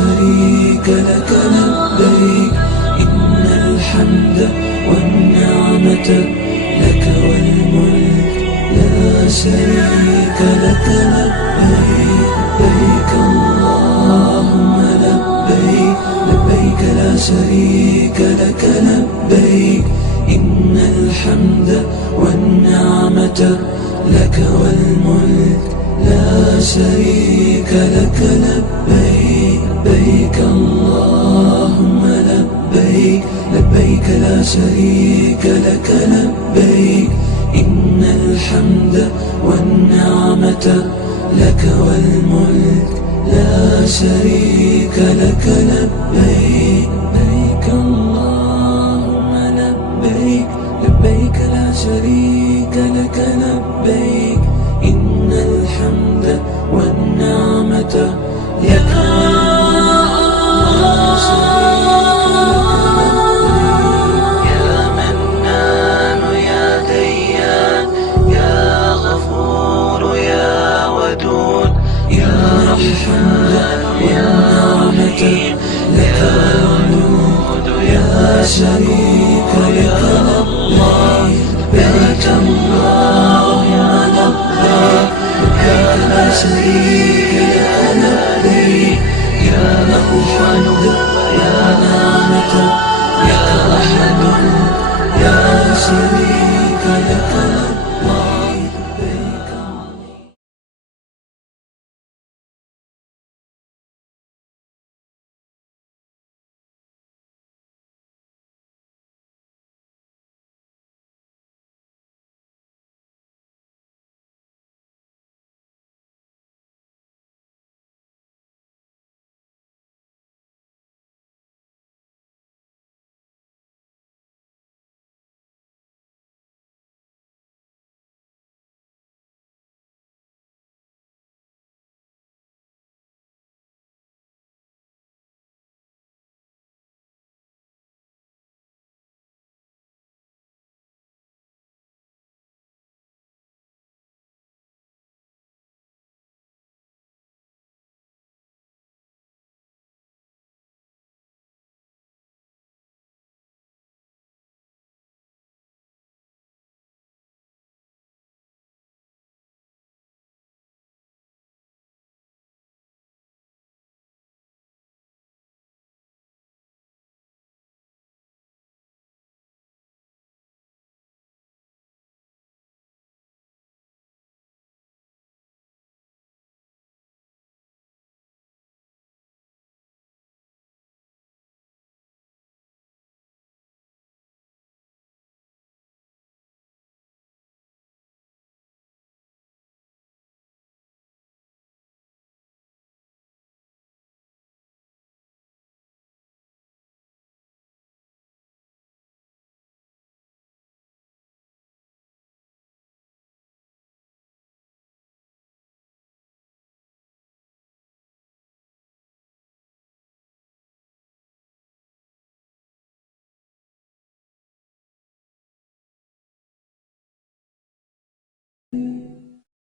شريك لك لبيك إن الحمد والنعمة لك والملك لا شريك لك لبيك لبيك اللهم لبيك لبيك لا شريك لك لبيك إن الحمد والنعمة لك والملك لا شريك لك لبيك لبيك اللهم لبيك لبيك لا شريك لك لبيك إن الحمد والنعمة لك والملك لا شريك لك لبيك لبيك اللهم لبيك لبيك لا شريك لك لبيك إن الحمد والنعمة لك شريك لك لبيك اللهم لبيك لبيك لا شريك لك لبيك يا الحمد يا نعمة يا أحد يا شريك لك لبيك.